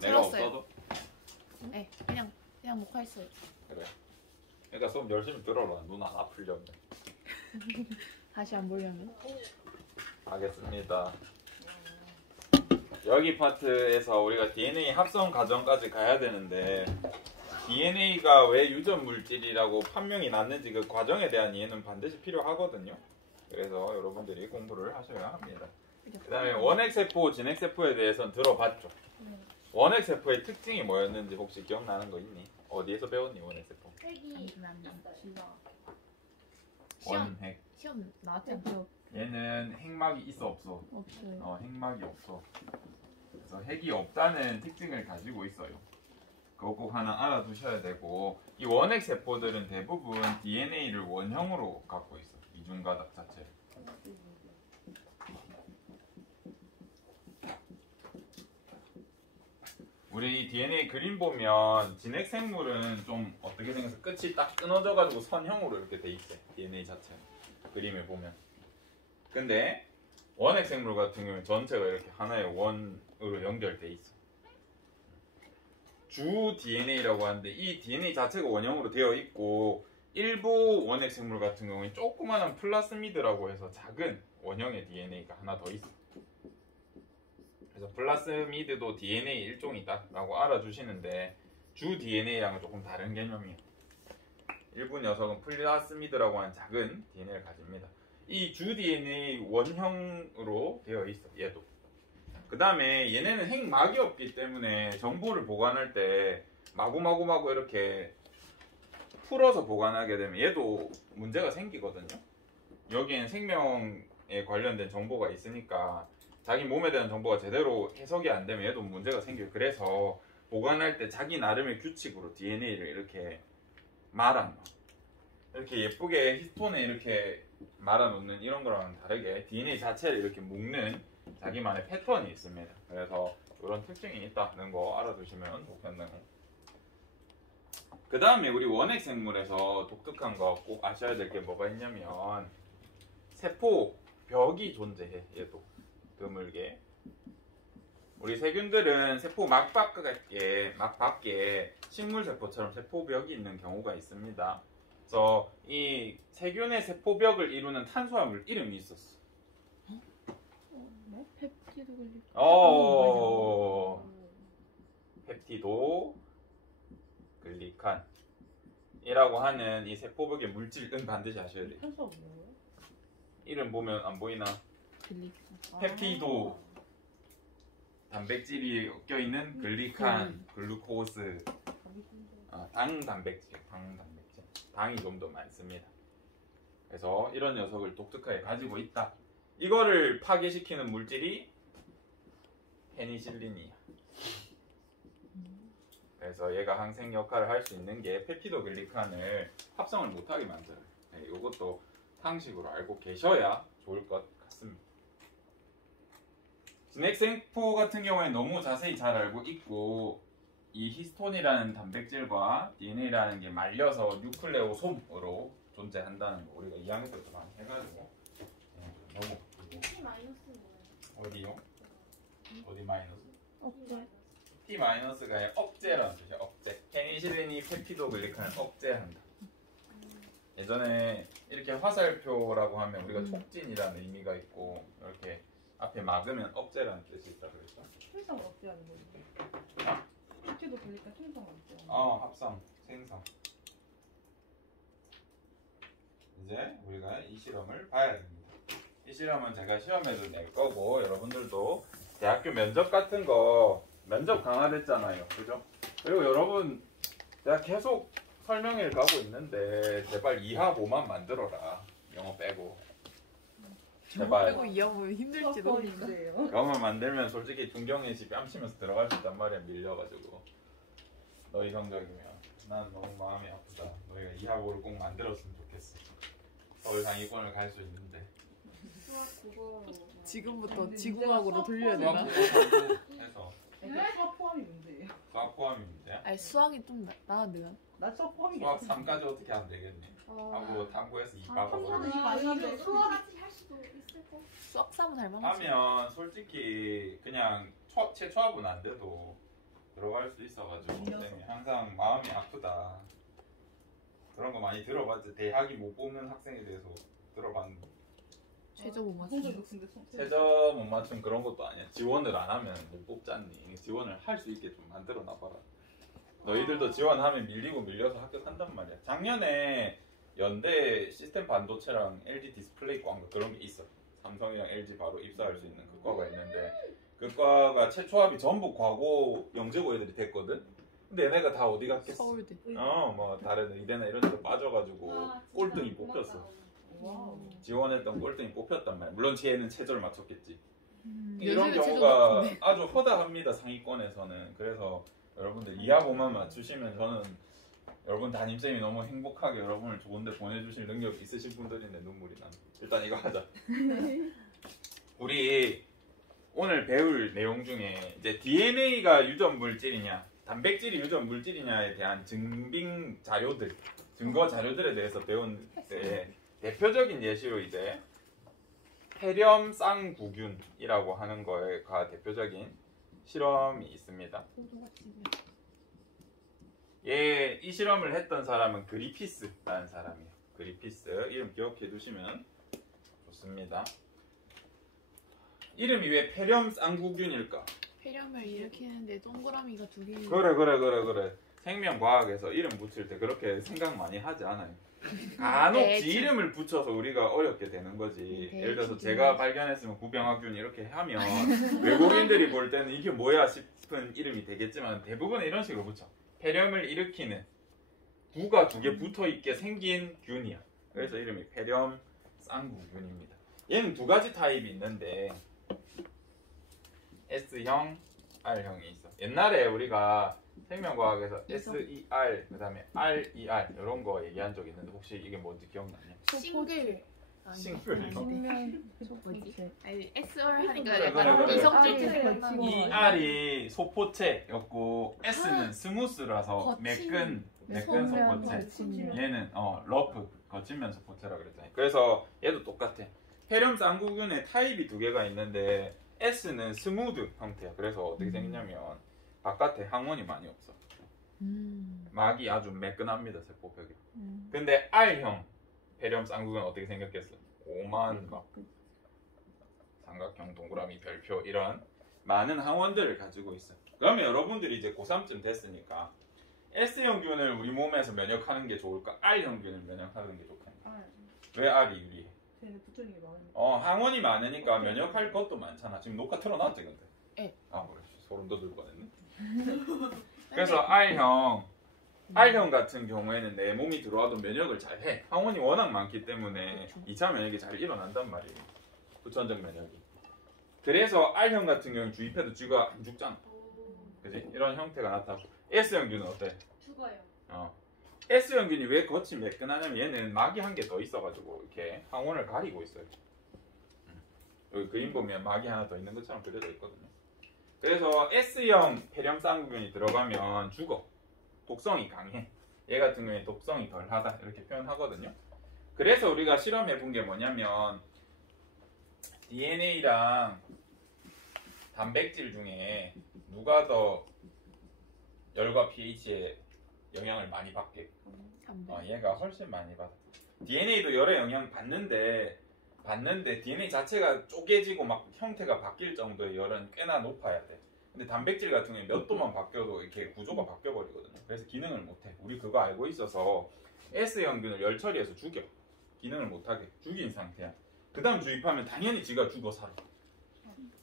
내가 들었어요. 없어도? 네, 그냥 녹화했어요. 그래. 그러니까 수업 열심히 들어라. 눈 안 아플려면. 다시 안 보려면. 알겠습니다. 여기 파트에서 우리가 DNA 합성 과정까지 가야 되는데 DNA가 왜 유전 물질이라고 판명이 났는지 그 과정에 대한 이해는 반드시 필요하거든요. 그래서 여러분들이 공부를 하셔야 합니다. 그 다음에 원핵세포, 진핵세포에 대해서는 들어봤죠. 원핵세포의 특징이 뭐였는지 혹시 기억나는 거 있니? 어디에서 배웠니 원핵세포? 원핵. 시험 나왔지 않죠? 얘는 핵막이 있어 없어? 없어요. 핵막이 없어. 그래서 핵이 없다는 특징을 가지고 있어요. 그거 꼭 하나 알아두셔야 되고 이 원핵 세포들은 대부분 DNA를 원형으로 갖고 있어. 이중가닥 자체를. 우리 이 DNA 그림 보면 진핵 생물은 좀 어떻게 생겨서 끝이 딱 끊어져 가지고 선형으로 이렇게 돼 있어요. DNA 자체 그림을 보면. 근데 원핵 생물 같은 경우는 전체가 이렇게 하나의 원으로 연결돼 있어. 주 DNA라고 하는데 이 DNA 자체가 원형으로 되어 있고 일부 원핵 생물 같은 경우는 조그마한 플라스미드라고 해서 작은 원형의 DNA가 하나 더 있어. 그래서 플라스미드도 DNA 일종이다라고 알아주시는데 주 DNA랑은 조금 다른 개념이에요. 일부 녀석은 플라스미드라고 하는 작은 DNA를 가집니다. 이 주 DNA 원형으로 되어 있어. 얘도. 그 다음에 얘네는 핵막이 없기 때문에 정보를 보관할 때 마구마구마구 이렇게 풀어서 보관하게 되면 얘도 문제가 생기거든요. 여기엔 생명에 관련된 정보가 있으니까 자기 몸에 대한 정보가 제대로 해석이 안 되면 얘도 문제가 생겨요. 그래서 보관할 때 자기 나름의 규칙으로 DNA를 이렇게 말아놔. 이렇게 예쁘게 히스톤에 이렇게 말아놓는 이런 거랑은 다르게 DNA 자체를 이렇게 묶는 자기만의 패턴이 있습니다. 그래서 이런 특징이 있다는 거 알아두시면 좋겠네요. 그 다음에 우리 원핵 생물에서 독특한 거 꼭 아셔야 될 게 뭐가 있냐면 세포벽이 존재해. 얘도 드물게. 우리 세균들은 세포 막 밖에 식물세포처럼 세포벽이 있는 경우가 있습니다. 그래서 이 세균의 세포벽을 이루는 탄수화물 이름이 있었어. 뭐? 펩티도 글리칸. 펩티도 글리칸이라고 하는 이 세포벽의 물질은 반드시 아셔야 돼요. 이름 보면 안 보이나? 글리칸. 펩티도 단백질이 껴있는 글리칸, 글루코스, 당 단백질. 당이 좀 더 많습니다. 그래서 이런 녀석을 독특하게 가지고 있다. 이거를 파괴시키는 물질이 페니실린이야. 그래서 얘가 항생 역할을 할 수 있는 게 펩티도글리칸을 합성을 못하게 만들어요. 네, 이것도 상식으로 알고 계셔야 좋을 것 같습니다. 진핵세포 같은 경우에 너무 자세히 잘 알고 있고 이 히스톤이라는 단백질과 DNA라는 게 말려서 뉴클레오솜으로 존재한다는 거 우리가 2학년 때부터 많이 해가지고 너무 T 마이너스는 뭐예요? 어디요? 어디 마이너스? 없죠. T 마이너스가 억제라는 뜻이야. 억제. 페니실린이 펩티도글리칸을 억제한다. 예전에 이렇게 화살표라고 하면 우리가 촉진이라는 의미가 있고 이렇게 앞에 막으면 억제라는 뜻이 있다 그랬어. 생성을 억제하는 거예요. 펩티도 글리칸 생성을 억제하는 합성, 생성. 이제 우리가 이 실험을 봐야 됩니다. 이 실험은 제가 시험에도 낼 거고 여러분들도 대학교 면접 같은 거 면접 강화됐잖아요. 그죠? 그리고 여러분 제가 계속 설명회를 가고 있는데 제발 2하 5만 만들어라. 영어 빼고. 제발. 빼고 이해하면 힘들지도. 문제예요. 영어 만들면 솔직히 중경예시 뺨치면서 들어갈 수 있단 말이야. 밀려가지고. 너희 성적이면 난 너무 마음이 아프다. 너희가 2하 5를 꼭 만들었으면 좋겠어. 서울 상위권을 갈 수 있는데. 수학 국어 지금부터 지공학으로 돌려야 수학 되나? 국어 해서 수학 포함이 문제예요. 수학 포함이 문제야? 아니 수학이 좀 나은데요? 나 수학 포함이 수학 3까지 어떻게 하면 되겠니? 탐구해서 2 탐구도 박아버려. 이 아닌데 수학까지 할 수도 있을 거. 수학 3은 잘 맞지. 하면 솔직히 그냥 최초합은 안 돼도 들어갈 수 있어가지고 쌤이 항상 마음이 아프다. 그런 거 많이 들어봤지. 대학이 못 뽑는 학생에 대해서 들어봤는데 최저 못 성적 맞추는 높은데 최저 못 맞춘 그런 것도 아니야. 지원을 안 하면 못 뽑잖니. 지원을 할 수 있게 좀 만들어 놔봐라. 너희들도 지원하면 밀리고 밀려서 합격한단 말이야. 작년에 연대 시스템 반도체랑 LG 디스플레이 과인가 그런 게 있어. 삼성이랑 LG 바로 입사할 수 있는 그 과가 있는데 그 과가 최초합이 전부 과고 영재고 애들이 됐거든. 근데 얘네가 다 어디 갔겠어? 서울대. 뭐 다른 의대나 이런 데도 빠져가지고 와, 꼴등이 진짜 뽑혔어. 고맙다. 와우. 지원했던 꼴등이 뽑혔단 말이야. 물론 쟤는 최저를 맞췄겠지. 이런 요즘에 최저 경우가 높은데. 아주 허다합니다. 상위권에서는. 그래서 여러분들 이하고만 맞추시면 저는 여러분 담임쌤이 너무 행복하게 여러분을 좋은데 보내주실 능력 있으신 분들인데 눈물이 나네. 일단 이거 하자. 우리 오늘 배울 내용 중에 이제 DNA가 유전 물질이냐 단백질이 유전 물질이냐에 대한 증빙 자료들 증거 자료들에 대해서 배운 때 대표적인 예시로 이제 폐렴 쌍구균이라고 하는 거가 대표적인 실험이 있습니다. 이 실험을 했던 사람은 그리피스라는 사람이에요. 그리피스 이름 기억해 두시면 좋습니다. 이름이 왜 폐렴 쌍구균일까? 폐렴을 일으키는데 동그라미가 두 개. 그래. 생명과학에서 이름 붙일 때 그렇게 생각 많이 하지 않아요. 간혹 네, 지 이름을 붙여서 우리가 어렵게 되는 거지. 네, 예를 들어서 기준이. 제가 발견했으면 구병학균 이렇게 하면 외국인들이 볼 때는 이게 뭐야 싶은 이름이 되겠지만 대부분 이런 식으로 붙여. 폐렴을 일으키는 구가 두 개 붙어 있게 생긴 균이야. 그래서 이름이 폐렴 쌍구균입니다. 얘는 두 가지 타입이 있는데 S형, R형이 있어. 옛날에 우리가 생명과학에서 SER, 그 다음에 RER 이런 거 얘기한 적 있는데 혹시 이게 뭔지 기억나냐? 싱글. 싱글. 뭐지? 아니 SR 하니까 그래, 약간 그래. 이성질. 이 R이 소포체였고 S는 스무스라서 매끈 소포체. 얘는 러프 거친 면 소포체라고 그랬잖아요. 그래서 얘도 똑같아. 폐렴 쌍구균의 타입이 두 개가 있는데 S는 스무드 형태야. 그래서 어떻게 생겼냐면 바깥에 항원이 많이 없어. 막이 아주 매끈합니다. 세포벽이. 근데 R형 폐렴 쌍구균은 어떻게 생겼겠어? 오만 막 삼각형 동그라미 별표 이런 많은 항원들을 가지고 있어. 그러면 여러분들이 이제 고3쯤 됐으니까 S형균을 우리 몸에서 면역하는 게 좋을까? R형균을 면역하는 게 좋을까? 왜 R이 유리해? 쟤는 붙어있는 게 많으니까. 항원이 많으니까 면역할 것도 많잖아. 지금 녹화 틀어놨지 근데? 네. 그래. 소름 돋을 뻔했네. 그래서 R형 같은 경우에는 내 몸이 들어와도 면역을 잘 해. 항원이 워낙 많기 때문에 2차 면역이 잘 일어난단 말이에요. 후천적 면역이. 그래서 R형 같은 경우는 주입해도 쥐가 안 죽잖아. 그지? 이런 형태가 나타나고 S형균은 어때? 죽어요. S형균이 왜 겉이 매끈하냐면 얘는 막이 한 개 더 있어가지고 이렇게 항원을 가리고 있어요. 여기 그림 보면 막이 하나 더 있는 것처럼 그려져 있거든요. 그래서 S형 폐렴 쌍구균이 들어가면 죽어. 독성이 강해. 얘 같은 경우에 독성이 덜하다 이렇게 표현하거든요. 그래서 우리가 실험해 본 게 뭐냐면 DNA랑 단백질 중에 누가 더 열과 pH에 영향을 많이 받게? 얘가 훨씬 많이 받아. DNA도 열의 영향 받는데 DNA 자체가 쪼개지고 막 형태가 바뀔 정도의 열은 꽤나 높아야 돼. 근데 단백질 같은 경우에 몇 도만 바뀌어도 이렇게 구조가 바뀌어 버리거든요. 그래서 기능을 못해. 우리 그거 알고 있어서 S형균을 열 처리해서 죽여. 기능을 못하게 죽인 상태야. 그 다음 주입하면 당연히 지가 죽어 살아.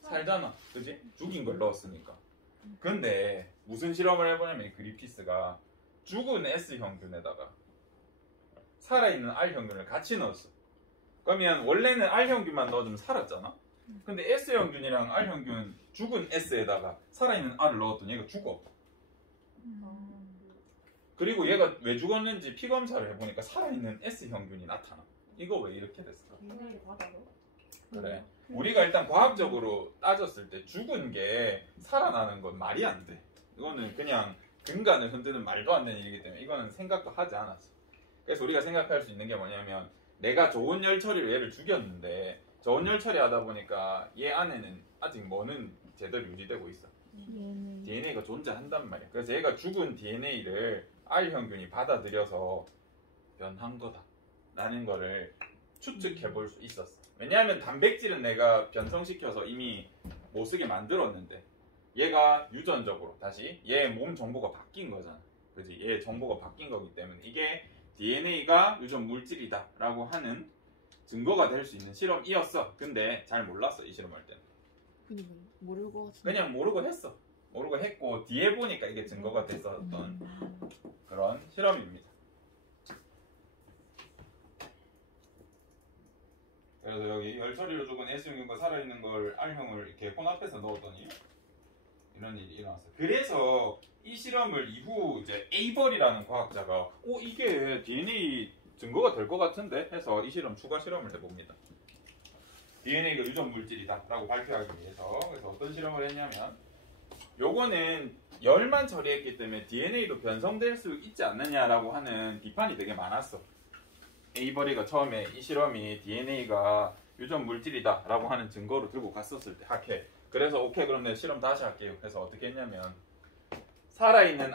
살잖아. 그지? 죽인 걸 넣었으니까. 근데 무슨 실험을 해보냐면 그리피스가 죽은 S형균에다가 살아있는 R형균을 같이 넣었어. 그러면 원래는 R형균만 넣어주면 살았잖아. 근데 S형균이랑 R형균 죽은 S에다가 살아있는 R을 넣었더니 얘가 죽어. 그리고 얘가 왜 죽었는지 피 검사를 해보니까 살아있는 S형균이 나타나. 이거 왜 이렇게 됐을까? 그래. 우리가 일단 과학적으로 따졌을 때 죽은 게 살아나는 건 말이 안 돼. 이거는 그냥 근간을 흔드는 말도 안 되는 일이기 때문에 이거는 생각도 하지 않았어. 그래서 우리가 생각할 수 있는 게 뭐냐면 내가 좋은 열 처리로 얘를 죽였는데 좋은 열 처리하다 보니까 얘 안에는 아직 뭐는 제대로 유지되고 있어. DNA가 존재한단 말이야. 그래서 얘가 죽은 DNA를 R형균이 받아들여서 변한 거다라는 거를 추측해 볼 수 있었어. 왜냐하면 단백질은 내가 변성시켜서 이미 못 쓰게 만들었는데 얘가 유전적으로 다시 얘 몸 정보가 바뀐 거잖아. 그지? 얘 정보가 바뀐 거기 때문에 이게 DNA가 유전 물질이다 라고 하는 증거가 될 수 있는 실험이었어. 근데 잘 몰랐어, 이 실험할 때는. 그니까 모를 것 같은데. 그냥 모르고 했어. 모르고 했고 뒤에 보니까 이게 증거가 됐었던 그런 실험입니다. 그래서 여기 열 처리로 죽은 S형균과 살아있는 걸 R형을 이렇게 혼합해서 넣었더니 이런 일이 일어났어요. 그래서 이 실험을 이후 이제 에이벌이라는 과학자가 이게 DNA 증거가 될 것 같은데 해서 이 실험 추가 실험을 해봅니다. DNA가 유전 물질이다 라고 발표하기 위해서. 그래서 어떤 실험을 했냐면 요거는 열만 처리했기 때문에 DNA도 변성될 수 있지 않느냐라고 하는 비판이 되게 많았어. 에이버리가 처음에 이 실험이 DNA가 유전 물질이다 라고 하는 증거로 들고 갔었을 때 학회. 그래서 오케이 그럼 내가 실험 다시 할게요. 그래서 어떻게 했냐면 살아있는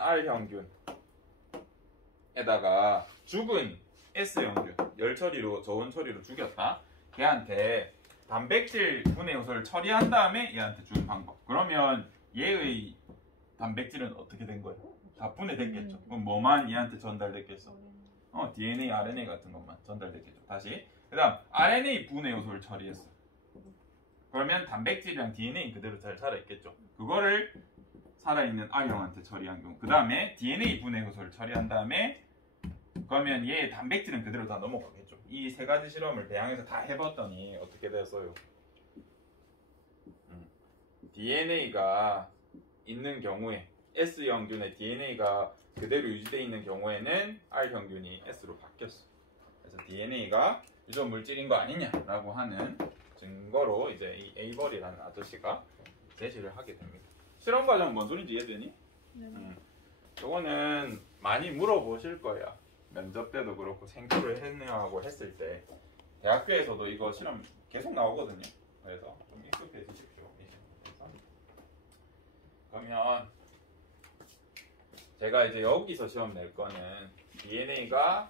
R형균에다가 죽은 S형균 열 처리로 저온 처리로 죽였다. 걔한테 단백질 분해 요소를 처리한 다음에 얘한테 주는 방법. 그러면 얘의 단백질은 어떻게 된 거예요? 다 분해됐겠죠. 그럼 뭐만 얘한테 전달됐겠어? DNA, RNA 같은 것만 전달됐겠죠. 다시 그 다음 RNA 분해 요소를 처리했어. 그러면 단백질이랑 DNA 그대로 잘 살아있겠죠. 그거를 살아있는 R형한테 처리한 경우 그 다음에 DNA 분해 요소를 처리한 다음에 그러면 얘 단백질은 그대로 다 넘어가겠죠. 이 세 가지 실험을 대항해서 다 해봤더니 어떻게 됐어요? DNA가 있는 경우에 S형균의 DNA가 그대로 유지되어 있는 경우에는 R형균이 S로 바뀌었어. 그래서 DNA가 유전 물질인 거 아니냐라고 하는 증거로 이제 이 에이벌이라는 아저씨가 제시를 하게 됩니다. 실험 과정 뭔 소린지 이해되니? 네. 요거는 많이 물어보실 거야. 면접 때도 그렇고 생초를 했냐고 했을 때 대학교에서도 이거 실험 계속 나오거든요. 그래서 좀 익숙해지십시오. 그러면 제가 이제 여기서 시험 낼 거는 DNA가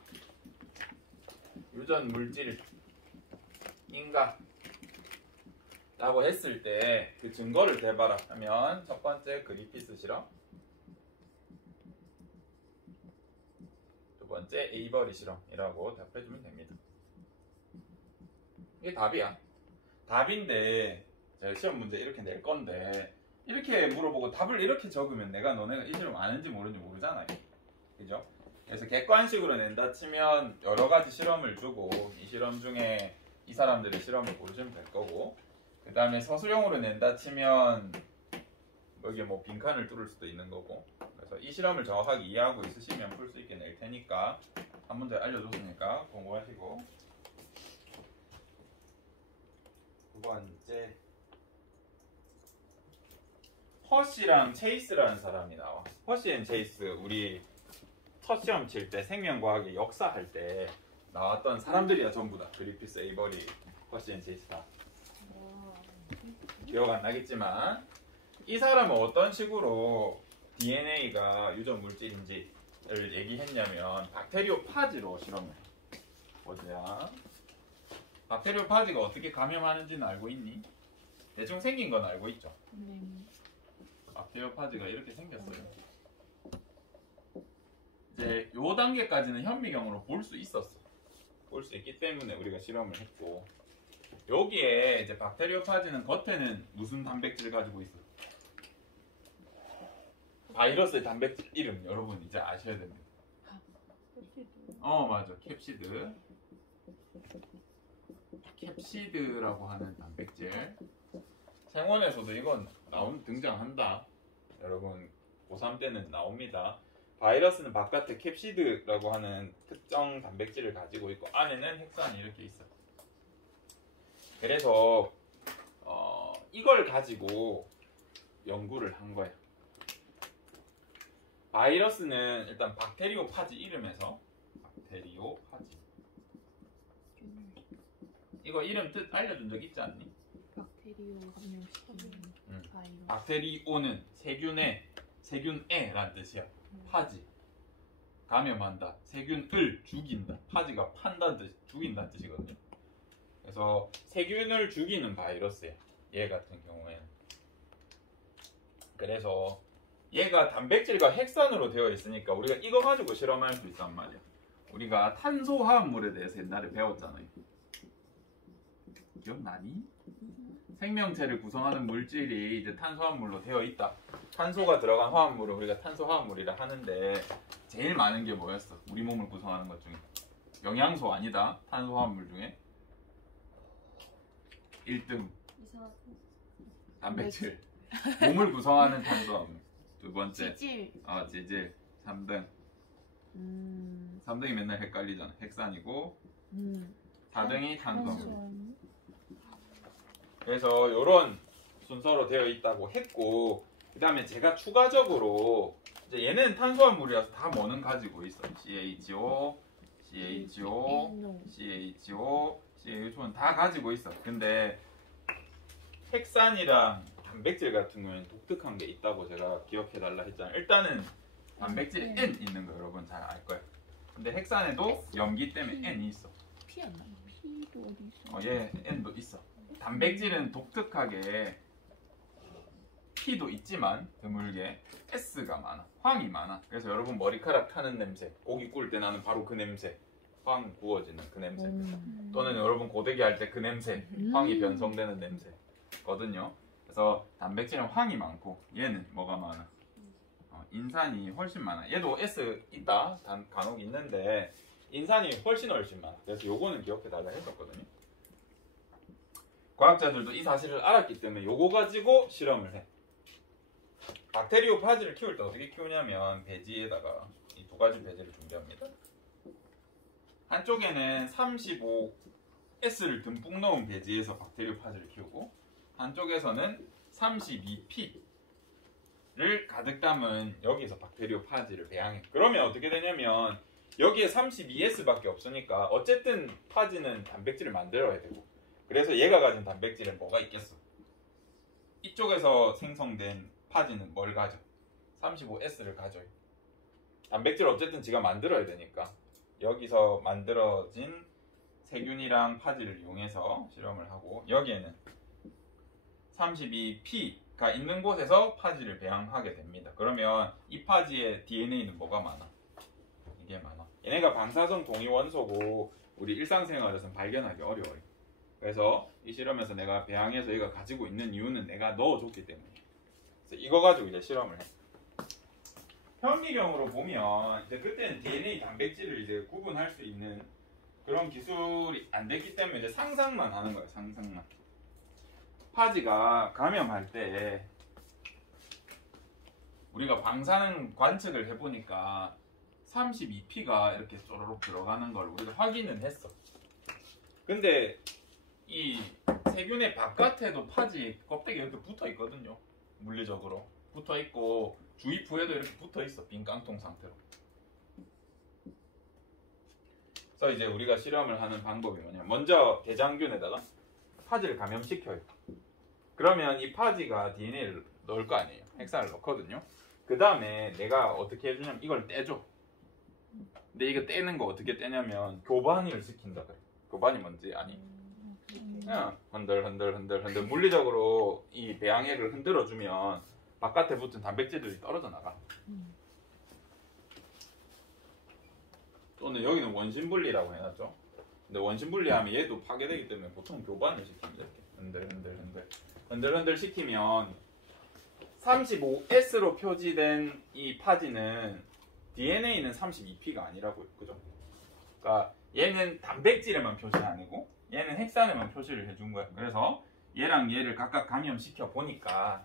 유전 물질인가 라고 했을 때 그 증거를 대봐라 하면 첫 번째 그리피스 실험, 두 번째 에이버리 실험이라고 답해주면 됩니다. 이게 답이야. 답인데 제가 시험 문제 이렇게 낼 건데 이렇게 물어보고 답을 이렇게 적으면 내가 너네가 이 실험 아는지 모르는지 모르잖아요. 그죠? 그래서 객관식으로 낸다 치면 여러 가지 실험을 주고 이 실험 중에 이 사람들의 실험을 고르시면 될 거고 그 다음에 서술형으로 낸다 치면 여기 뭐 빈칸을 뚫을 수도 있는 거고 그래서 이 실험을 정확하게 이해하고 있으시면 풀 수 있게 낼 테니까 한 문제 알려줬으니까 공부하시고 두 번째 허쉬랑 체이스라는 사람이 나와. 허쉬 앤 체이스 우리 첫 시험 칠 때 생명과학의 역사할 때 나왔던 사람들이야 전부 다. 그리피스, 에이버리, 허쉬 앤 체이스 다. 기억 안 나겠지만 이 사람은 어떤 식으로 DNA가 유전 물질인지를 얘기했냐면 박테리오파지로 실험을 해. 어디야? 박테리오파지가 어떻게 감염하는지는 알고 있니? 대충 생긴 건 알고 있죠? 네. 박테리오파지가 이렇게 생겼어요. 이제 요 단계까지는 현미경으로 볼 수 있었어. 볼 수 있기 때문에 우리가 실험을 했고 여기에 이제 박테리오파지는 겉에는 무슨 단백질을 가지고 있어? 바이러스의 단백질 이름 여러분 이제 아셔야 됩니다. 맞아. 캡시드. 캡시드라고 하는 단백질. 생원에서도 이건 등장한다. 여러분 고3 때는 나옵니다. 바이러스는 바깥에 캡시드라고 하는 특정 단백질을 가지고 있고 안에는 핵산이 이렇게 있어. 그래서 이걸 가지고 연구를 한 거야. 바이러스는 일단 박테리오파지 이름에서 박테리오파지 이거 이름 뜻 알려준 적 있지 않니? 박테리오 박테리오 감염시키는 바이러스. 박테리오는 세균에란 뜻이야. 파지. 감염한다. 세균을 죽인다. 파지가 판다는 뜻, 죽인다는 뜻이거든요. 그래서 세균을 죽이는 바이러스야. 얘 같은 경우에는. 그래서 얘가 단백질과 핵산으로 되어 있으니까 우리가 이거 가지고 실험할 수 있단 말이야. 우리가 탄소화합물에 대해서 옛날에 배웠잖아요. 기억나니? 생명체를 구성하는 물질이 이제 탄소화합물로 되어 있다. 탄소가 들어간 화합물을 우리가 탄소화합물이라 하는데 제일 많은 게 뭐였어? 우리 몸을 구성하는 것 중에 영양소 아니다. 탄소화합물 중에 1등 이상. 단백질. 몸을 구성하는 탄소화합물. 두 번째 지질. 지질. 3등 3등이 맨날 헷갈리잖아. 핵산이고 4등이 탄수화물. 그래서 이런 순서로 되어 있다고 했고, 그 다음에 제가 추가적으로 이제 얘는 탄수화물이라서 다 뭐는 가지고 있어. CHO, CHO, CHO, CHO는 다 가지고 있어. 근데 핵산이랑 단백질 같은 경우에는 독특한 게 있다고 제가 기억해 달라 했잖아요. 일단은 단백질에 N 있는 거 여러분 잘 알 거예요. 근데 핵산에도 염기 때문에 N이 있어. P 안 나? P도 어디 있어? 얘 N도 있어. 단백질은 독특하게 P도 있지만 드물게 S가 많아. 황이 많아. 그래서 여러분 머리카락 타는 냄새, 고기 구울 때 나는 바로 그 냄새, 황 구워지는 그 냄새, 또는 여러분 고데기 할 때 그 냄새, 황이 변성되는 냄새거든요. 그래서 단백질은 황이 많고 얘는 뭐가 많아? 인산이 훨씬 많아. 얘도 S 있다. 간혹 있는데 인산이 훨씬 많아. 그래서 요거는 기억해 달라 했었거든요. 과학자들도 이 사실을 알았기 때문에 요거 가지고 실험을 해. 박테리오 파지를 키울 때 어떻게 키우냐면 배지에다가 이 두 가지 배지를 준비합니다. 한쪽에는 35S를 듬뿍 넣은 배지에서 박테리오 파지를 키우고, 한쪽에서는 32P를 가득 담은 여기서 박테리오 파지를 배양해. 그러면 어떻게 되냐면 여기에 32S밖에 없으니까 어쨌든 파지는 단백질을 만들어야 되고, 그래서 얘가 가진 단백질은 뭐가 있겠어? 이쪽에서 생성된 파지는 뭘 가져? 35S를 가져요. 단백질을 어쨌든 지가 만들어야 되니까 여기서 만들어진 세균이랑 파지를 이용해서 실험을 하고, 여기에는 32P가 있는 곳에서 파지를 배양하게 됩니다. 그러면 이 파지의 DNA는 뭐가 많아? 이게 많아. 얘네가 방사성 동위원소고 우리 일상생활에서는 발견하기 어려워요. 그래서 이 실험에서 내가 배양해서 얘가 가지고 있는 이유는 내가 넣어줬기 때문이에요. 그래서 이거 가지고 이제 실험을 해. 현미경으로 보면 이제 그때는 DNA 단백질을 이제 구분할 수 있는 그런 기술이 안 됐기 때문에 이제 상상만 하는 거예요. 상상만. 파지가 감염할 때 우리가 방사능 관측을 해보니까 32P가 이렇게 쪼르륵 들어가는 걸 우리가 확인은 했어. 근데 이 세균의 바깥에도 파지 껍데기 이렇게 붙어 있거든요. 물리적으로 붙어 있고 주입부에도 이렇게 붙어 있어. 빈 깡통 상태로. 그래서 이제 우리가 실험을 하는 방법이 뭐냐면, 먼저 대장균에다가 파지를 감염시켜요. 그러면 이 파지가 DNA를 넣을 거 아니에요. 핵산을 넣거든요. 그 다음에 내가 어떻게 해주냐면 이걸 떼줘. 근데 이거 떼는 거 어떻게 떼냐면 교반을 시킨다 그래. 교반이 뭔지 아니? 그냥 흔들 물리적으로 이 배양액을 흔들어주면 바깥에 붙은 단백질들이 떨어져 나가. 또는 여기는 원심분리라고 해놨죠. 근데 원심분리하면 얘도 파괴되기 때문에 보통 교반을 시킵니다. 이렇게 흔들 시키면 35S로 표지된 이 파지는 DNA는 32P가 아니라고요. 그죠? 그러니까 얘는 단백질에만 표시 아니고 얘는 핵산에만 표시를 해준 거야. 그래서 얘랑 얘를 각각 감염시켜 보니까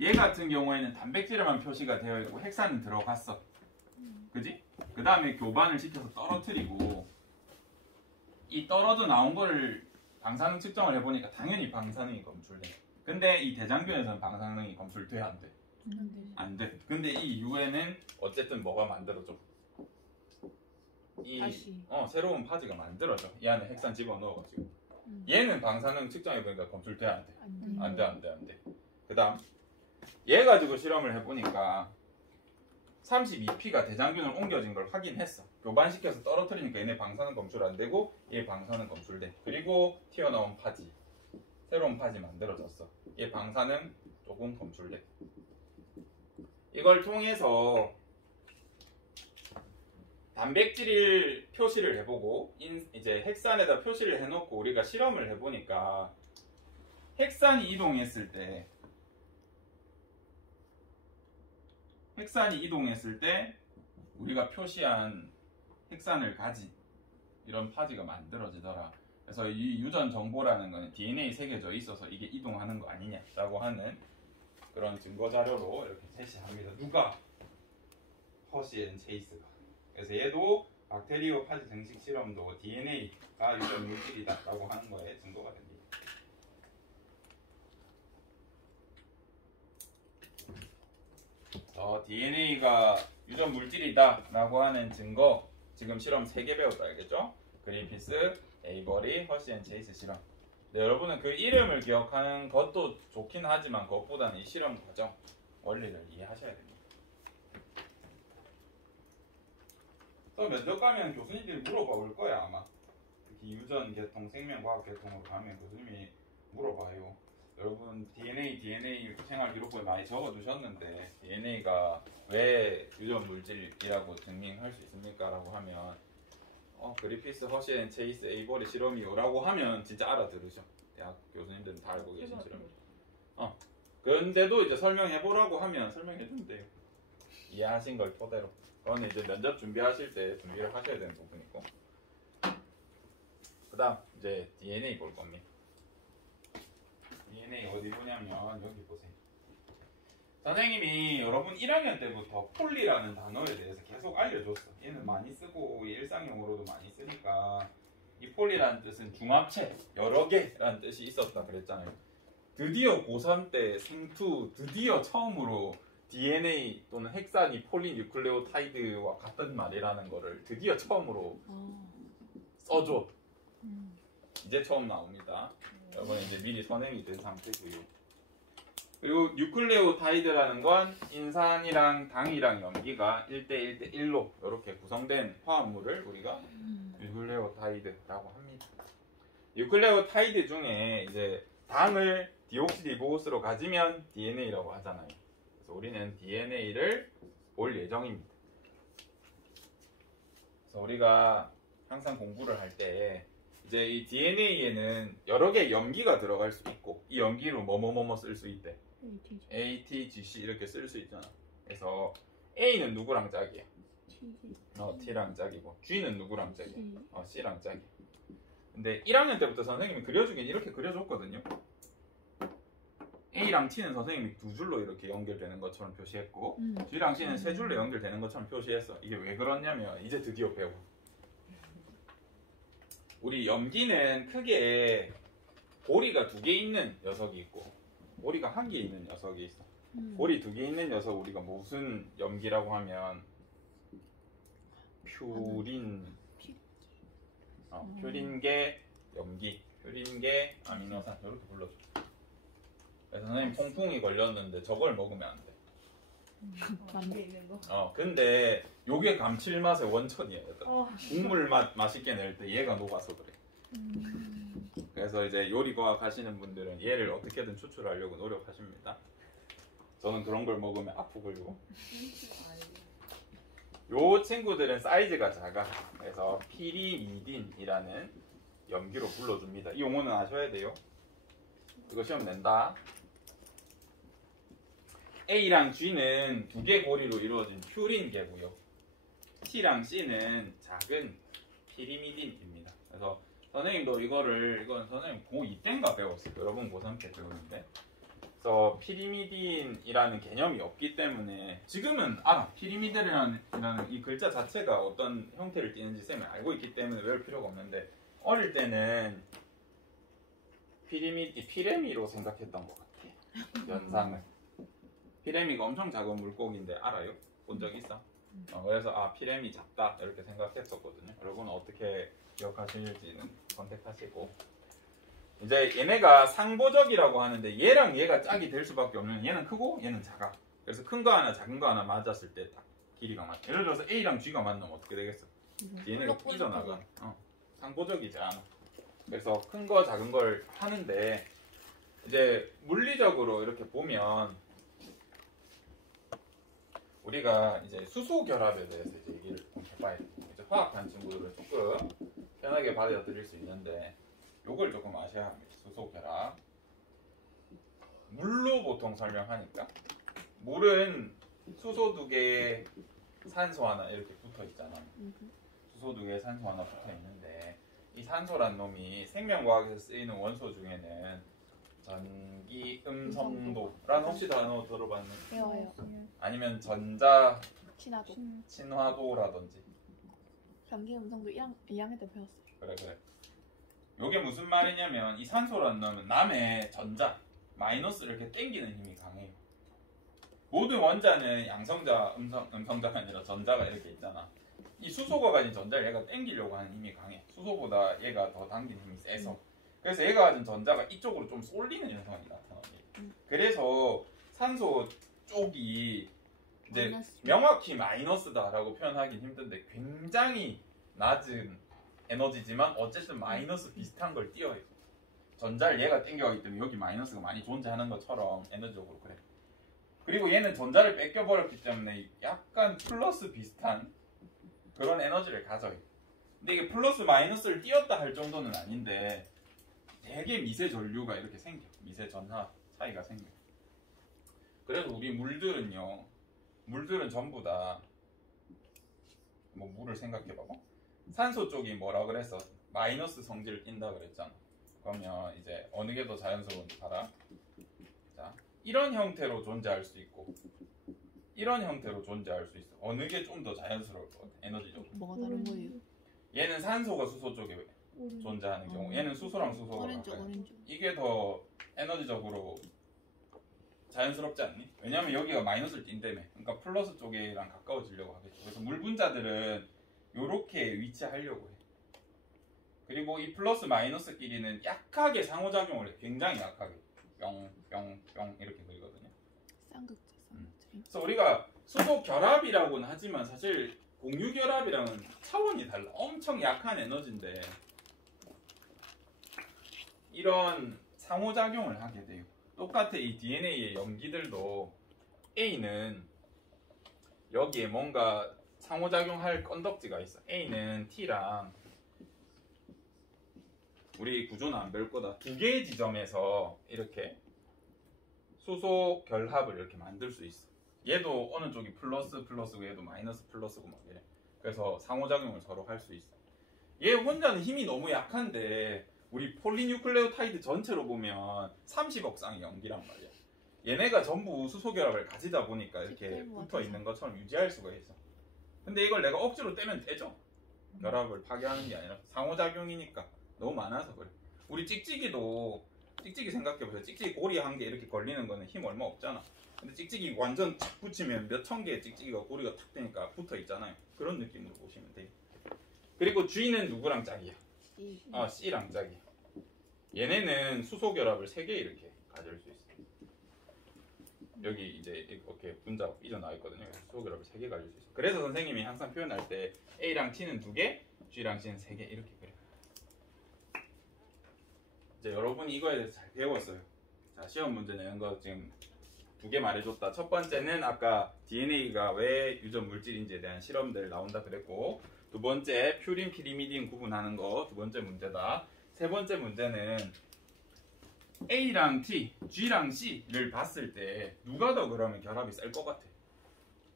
얘 같은 경우에는 단백질에만 표시가 되어 있고 핵산은 들어갔어. 그지? 그 다음에 교반을 시켜서 떨어뜨리고, 이 떨어져 나온 거를 방사능 측정을 해보니까 당연히 방사능이 검출돼. 근데 이 대장균에서는 방사능이 검출돼? 안 돼? 안 돼. 근데 이 이후에는 어쨌든 뭐가 만들어져? 이 다시. 새로운 파지가 만들어져. 이 안에 핵산 집어넣어가지고. 얘는 방사능 측정해보니까 검출돼 안 돼? 안 돼. 안 돼. 그 다음 얘 가지고 실험을 해보니까 32P가 대장균을 옮겨진 걸 확인했어. 교반시켜서 떨어뜨리니까 얘네 방사능 검출 안 되고 얘 방사능 검출돼. 그리고 튀어나온 파지, 새로운 파지 만들어졌어. 얘 방사능 조금 검출돼. 이걸 통해서 단백질 표시를 해보고 이제 핵산에다 표시를 해놓고 우리가 실험을 해보니까 핵산이 이동했을 때 우리가 표시한 핵산을 가진 이런 파지가 만들어지더라. 그래서 이 유전 정보라는 거는 DNA 새겨져 있어서 이게 이동하는 거 아니냐라고 하는 그런 증거 자료로 이렇게 제시합니다. 누가? 허시 앤 체이스가. 그래서 얘도 박테리오 파지 증식 실험도 DNA가 유전 물질이다라고 하는 거에 증거가 됩니다. DNA가 유전 물질이다라고 하는 증거 지금 실험 3개 배웠다 알겠죠? 그린피스, 에이버리, 허시 앤 체이스 실험. 네, 여러분은 그 이름을 기억하는 것도 좋긴 하지만 그것보다는 이 실험 과정, 원리를 이해하셔야 됩니다. 또 면접 가면 교수님들이 물어봐 올 거야 아마. 특히 유전 계통, 생명과학 계통으로 가면 교수님이 물어봐요. 여러분 DNA 생활 기록부에 많이 적어두셨는데 DNA가 왜 유전 물질이라고 증명할 수 있습니까? 라고 하면 그리피스, 허시 앤 체이스, 에이버리 실험이요 라고 하면 진짜 알아들으셔. 대학 교수님들은 다 알고 계신 실험이죠. 그런데도 이제 설명해보라고 하면 설명해주면 돼요. 이해하신 걸 토대로. 그건 이제 면접 준비하실 때 준비를 하셔야 되는 부분이고. 그 다음 이제 DNA 볼 겁니다. DNA 어디 보냐면 여기 보세요. 선생님이 여러분 1학년 때부터 폴리라는 단어에 대해서 계속 알려줬어. 얘는 많이 쓰고 일상용으로도 많이 쓰니까 이 폴리라는 뜻은 중합체, 여러 개라는 뜻이 있었다 그랬잖아요. 드디어 고3 때 생투 드디어 처음으로 DNA 또는 핵산이 폴리뉴클레오타이드와 같은 말이라는 거를 드디어 처음으로 써줘. 이제 처음 나옵니다. 여러분 이제 미리 선행이 된 상태고요. 그리고 뉴클레오타이드라는 건 인산이랑 당이랑 염기가 1대 1로 이렇게 구성된 화합물을 우리가 뉴클레오타이드라고 합니다. 뉴클레오타이드 중에 이제 당을 디옥시리보스로 가지면 DNA라고 하잖아요. 그래서 우리는 DNA를 볼 예정입니다. 그래서 우리가 항상 공부를 할 때 이제 이 DNA에는 여러 개의 염기가 들어갈 수 있고 이 염기로 뭐뭐뭐뭐 쓸 수 있대. ATGC 이렇게 쓸 수 있잖아. 그래서 A는 누구랑 짝이야? T랑 짝이고 G는 누구랑 짝이야? C랑 짝이야. 근데 1학년 때부터 선생님이 그려주긴 이렇게 그려줬거든요. A랑 T는 선생님이 두 줄로 이렇게 연결되는 것처럼 표시했고 G랑 C는 세 줄로 연결되는 것처럼 표시했어. 이게 왜 그러냐면 이제 드디어 배워. 우리 염기는 크게 고리가 2개 있는 녀석이 있고 고리가 1개 있는 녀석이 있어. 고리 2개 있는 녀석 우리가 무슨 염기라고 하면 퓨린계 염기, 퓨린계 아미노산 이렇게 불러줘. 그래서 선생님 통풍이 걸렸는데 저걸 먹으면 안 돼. 안돼 있는 거. 근데 요게 감칠맛의 원천이야. 국물 맛 맛있게 낼 때 얘가 녹아서 그래. 그래서 이제 요리과학 하시는 분들은 얘를 어떻게든 추출하려고 노력하십니다. 저는 그런 걸 먹으면 아프고요. 요 친구들은 사이즈가 작아. 그래서 피리미딘이라는 염기로 불러줍니다. 이 용어는 아셔야 돼요. 이거 시험 낸다. A랑 G는 2개 고리로 이루어진 퓨린계고요. T랑 C는 작은 피리미딘입니다. 그래서 선생님도 이건 선생님 고2 때인가 배웠어요. 여러분 고3 때 배우는데. 그래서 피리미딘이라는 개념이 없기 때문에 지금은 알아. 피리미딘이라는 이 글자 자체가 어떤 형태를 띠는지 쌤이 알고 있기 때문에 외울 필요가 없는데 어릴 때는 피레미로 생각했던 것 같아. 연상을. 피레미가 엄청 작은 물고기인데 알아요? 본 적 있어? 그래서 피레미 작다 이렇게 생각했었거든요. 여러분은 어떻게 기억하실지는 선택하시고 이제 얘네가 상보적이라고 하는데 얘랑 얘가 짝이 될 수밖에 없는, 얘는 크고 얘는 작아. 그래서 큰 거 하나 작은 거 하나 맞았을 때 딱 길이가 맞아. 예를 들어서 A랑 G가 맞으면 어떻게 되겠어? 얘네가 삐져나가. 상보적이지 않아. 그래서 큰 거 작은 걸 하는데 이제 물리적으로 이렇게 보면 우리가 이제 수소 결합에 대해서 이제 얘기를 좀 해봐야 돼. 이제 화학한 친구들은 조금 편하게 받아들일 수 있는데 요걸 조금 아셔야 합니다. 수소 결합. 물로 보통 설명하니까 물은 수소 2개, 산소 하나 이렇게 붙어 있잖아. 수소 2개, 산소 하나 붙어 있는데 이 산소란 놈이 생명과학에서 쓰이는 원소 중에는 전기 음성도라는 혹시 단어 들어봤나요? 배워요. 아니면 전자 친화도. 친화도라든지. 전기 음성도 2학년 때 배웠어요. 그래. 요게 무슨 말이냐면 이 산소라는 놈은 남의 전자 마이너스를 이렇게 당기는 힘이 강해요. 모든 원자는 양성자, 음성자가 아니라 전자가 이렇게 있잖아. 이 수소가 가진 전자를 얘가 당기려고 하는 힘이 강해. 수소보다 얘가 더 당기는 힘이 세서. 그래서 얘가 가진 전자가 이쪽으로 좀 쏠리는 현상이 나타나요. 그래서 산소 쪽이 이제 마이너스. 명확히 마이너스다라고 표현하기는 힘든데 굉장히 낮은 에너지지만 어쨌든 마이너스 비슷한 걸 띄어요. 전자를 얘가 당겨가기 때문에 여기 마이너스가 많이 존재하는 것처럼 에너지적으로 그래. 그리고 얘는 전자를 뺏겨버렸기 때문에 약간 플러스 비슷한 그런 에너지를 가져요. 근데 이게 플러스 마이너스를 띄었다 할 정도는 아닌데 되게 미세 전류가 이렇게 생겨. 미세 전하 차이가 생겨. 그래서 우리 물들은 전부 다 뭐 물을 생각해봐봐. 산소 쪽이 뭐라 그랬어? 마이너스 성질을 띈다 그랬잖아. 그러면 이제 어느 게 더 자연스러운지 봐라. 자, 이런 형태로 존재할 수 있고 이런 형태로 존재할 수 있어. 어느 게 좀 더 자연스러울 것 같아? 에너지적으로. 뭐가 다른 거예요? 얘는 산소가 수소 쪽에 존재하는 경우, 얘는 수소랑 수소가 오른쪽 가까이. 오른쪽. 이게 더 에너지적으로 자연스럽지 않니? 왜냐면 여기가 마이너스를 띈다며. 그러니까 플러스 쪽이랑 가까워지려고 하겠죠. 그래서 물 분자들은 요렇게 위치하려고 해. 그리고 이 플러스 마이너스끼리는 약하게 상호작용을 해. 굉장히 약하게. 뿅 이렇게 그리거든요. 쌍극자. 그래서 우리가 수소 결합이라고는 하지만 사실 공유 결합이랑은 차원이 달라. 엄청 약한 에너지인데 이런 상호작용을 하게 돼요. 똑같아. 이 DNA의 염기들도 A는 여기에 뭔가 상호작용할 건덕지가 있어. A는 T랑 우리 구조는 안 배울 거다. 2개의 지점에서 이렇게 수소 결합을 이렇게 만들 수 있어. 얘도 어느 쪽이 플러스고 얘도 마이너스 플러스고 막 이래. 그래서 상호작용을 서로 할 수 있어. 얘 혼자는 힘이 너무 약한데 우리 폴리뉴클레오타이드 전체로 보면 30억 쌍의 염기란 말이야. 얘네가 전부 수소 결합을 가지다 보니까 이렇게 붙어 있는 것처럼 유지할 수가 있어. 근데 이걸 내가 억지로 떼면 되죠. 결합을 파괴하는 게 아니라 상호작용이니까 너무 많아서 그래. 우리 찍찍이도 찍찍이 생각해보세요. 찍찍이 고리 한 개 이렇게 걸리는 거는 힘 얼마 없잖아. 근데 찍찍이 완전 탁 붙이면 몇 천 개의 찍찍이가 고리가 탁 되니까 붙어 있잖아요. 그런 느낌으로 보시면 돼요. 그리고 G는 누구랑 짝이야? C랑 짝이야. 얘네는 수소 결합을 3개 이렇게 가질 수 있어. 여기 이제 이렇게 분자 삐져나와 있거든요. 수소 결합을 3개 가질 수 있어. 그래서 선생님이 항상 표현할 때 A랑 T는 2개, G랑 C는 3개 이렇게 그려. 이제 여러분이 이거에 대해서 잘 배웠어요. 자, 시험 문제 내는 거 지금 2개 말해줬다. 첫 번째는 아까 DNA가 왜 유전 물질인지에 대한 실험들 나온다 그랬고, 두 번째 퓨린, 피리미딘 구분하는 거 두 번째 문제다. 세 번째 문제는 A랑 T, G랑 C를 봤을 때 누가 더 그러면 결합이 셀 것 같아?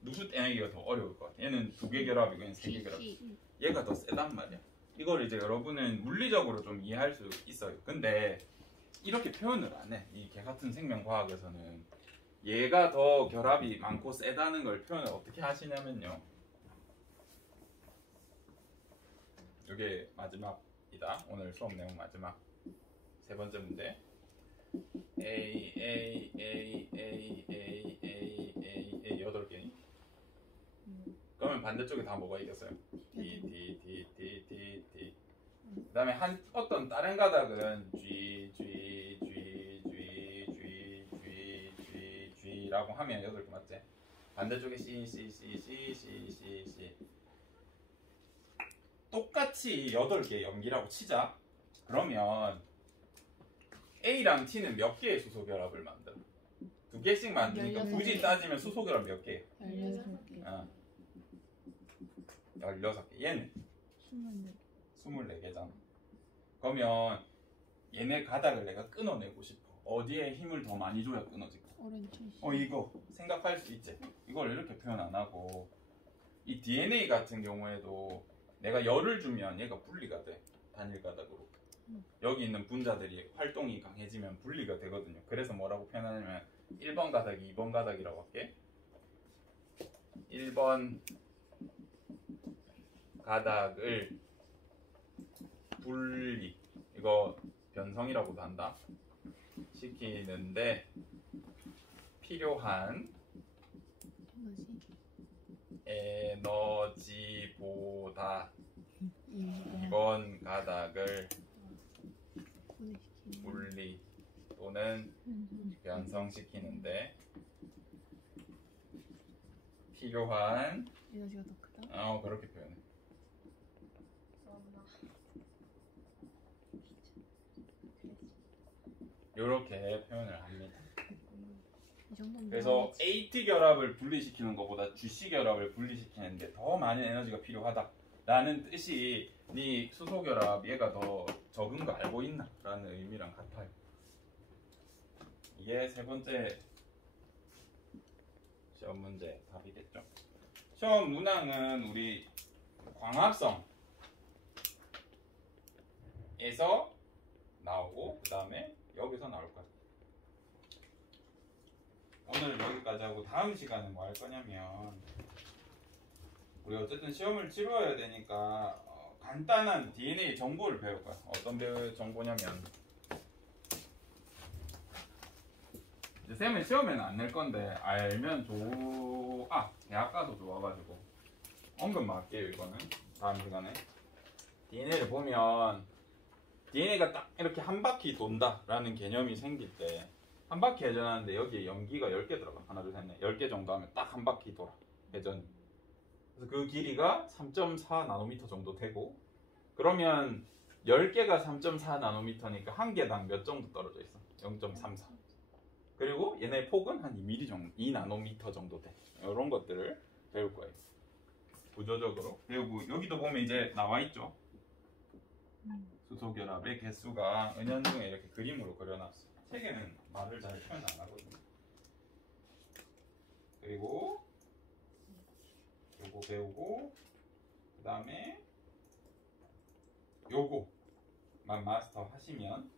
누구 떼내기가 더 어려울 것 같아? 얘는 2개 결합이고 얘는 3개 결합. 얘가 더 세단 말이야. 이걸 이제 여러분은 물리적으로 좀 이해할 수 있어요. 근데 이렇게 표현을 안 해. 이 개 같은 생명과학에서는 얘가 더 결합이 많고 세다는 걸 표현을 어떻게 하시냐면요. 이게 마지막이다. 오늘 수업 내용 마지막 세 번째 문제. A 8개니? 그러면 반대쪽에 다 뭐가 이겼어요? D. 그 다음에 어떤 다른 가닥은 G C라고 하면 8개 맞지? 반대쪽에 C, C, C, C, C, C, C. 똑같이 8개 염기라고 치자. 그러면 A랑 T는 몇 개의 수소결합을 만들어? 2개씩 만드니까 16 굳이 개. 따지면 수소결합 몇 개예요? 16개. 16개. 얘는 24개. 24개잖아. 그러면 얘네 가닥을 내가 끊어내고 싶어. 어디에 힘을 더 많이 줘야 끊어질까? 오른쪽. 이거 생각할 수 있지. 이걸 이렇게 표현 안 하고 이 DNA 같은 경우에도 내가 열을 주면 얘가 분리가 돼. 단일 가닥으로. 여기 있는 분자들이 활동이 강해지면 분리가 되거든요. 그래서 뭐라고 표현하냐면 1번 가닥이 2번 가닥이라고 할게. 1번 가닥을 분리, 이거 변성이라고도 한다, 시키는데 필요한 에너지보다 2번 가닥을 분리 또는 변성시키는데 필요한 에너지가 더 크다. 그렇게 표현해. 이렇게 표현을 합니다. 이 정도면 그래서 나와야지. AT 결합을 분리시키는 것보다 GC 결합을 분리시키는데 더 많은 에너지가 필요하다라는 뜻이 네 수소 결합 얘가 더 적은 거 알고 있나? 라는 의미랑 같아요. 이게 세 번째 시험 문제 답이겠죠. 시험 문항은 우리 광합성에서 나오고 그 다음에 여기서 나올 거야. 오늘 여기까지 하고 다음 시간에 뭐 할 거냐면 우리 어쨌든 시험을 치러야 되니까 간단한 DNA 정보를 배울 거야. 어떤 정보냐면 이제 쌤은 시험에는 안 낼 건데 알면 대학 가서 좋아가지고 언급만 할게요. 이거는 다음 시간에 DNA를 보면 DNA가 딱 이렇게 한 바퀴 돈다라는 개념이 생길 때 한 바퀴 회전하는데 여기에 염기가 10개 들어가. 하나, 둘, 셋, 넷. 10개 정도 하면 딱 한 바퀴 돌아. 회전이. 그래서 그 길이가 3.4 나노미터 정도 되고, 그러면 10개가 3.4 나노미터니까 한 개당 몇 정도 떨어져 있어? 0.34. 그리고 얘네 폭은 한 2mm 정도, 2 나노미터 정도 돼. 이런 것들을 배울 거예요. 구조적으로. 그리고 여기도 보면 이제 나와 있죠. 수소결합의 개수가 은연중에 이렇게 그림으로 그려놨어. 책에는 말을 잘 표현 안 하거든요. 그리고 요거 배우고 그 다음에 요거만 마스터 하시면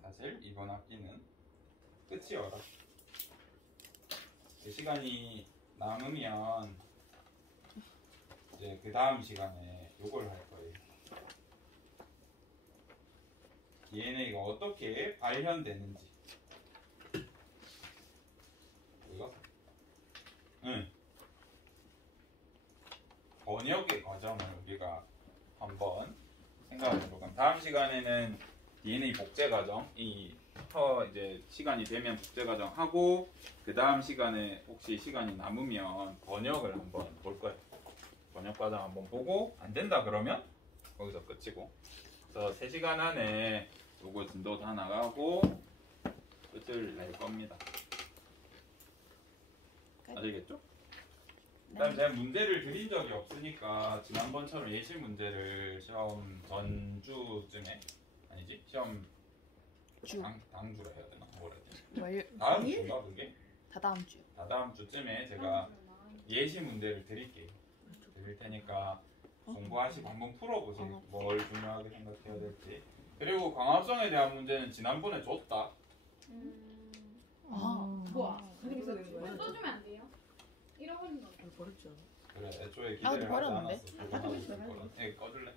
사실 이번 학기는 끝이어라. 그 시간이 남으면 이제 그 다음 시간에 요걸 할 거예요. DNA가 어떻게 발현되는지. 이거? 번역의 과정을 우리가 한번 생각해 볼까요? 다음 시간에는 DNA 복제 과정, 이제 시간이 되면 복제 과정 하고 그 다음 시간에 혹시 시간이 남으면 번역을 한번 볼 거예요. 번역 과정 한번 보고 안 된다 그러면 거기서 끝이고. 그래서 3시간 안에 요거 진도 다 나가고 끝을 낼 겁니다. 아시겠죠? 그다음 제가 문제를 드린 적이 없으니까 지난번처럼 예시 문제를 시험 전주쯤에 아니지 시험 당주라 해야 되나 뭐라 해야 되나 다음 주인가 그게? 다다음 주쯤에 제가 예시 문제를 드릴 테니까 공부하시고 한번 풀어보세요. 뭘 중요하게 생각해야 될지. 그리고 광합성에 대한 문제는 지난번에 줬다. 좋아. 그림 있어야 되는 거야. 써주면 안 돼요? 잃어버린 거. 버렸죠. 그래 애초에 기대를 하지 버렸는데? 않았어. 네, 꺼줄래?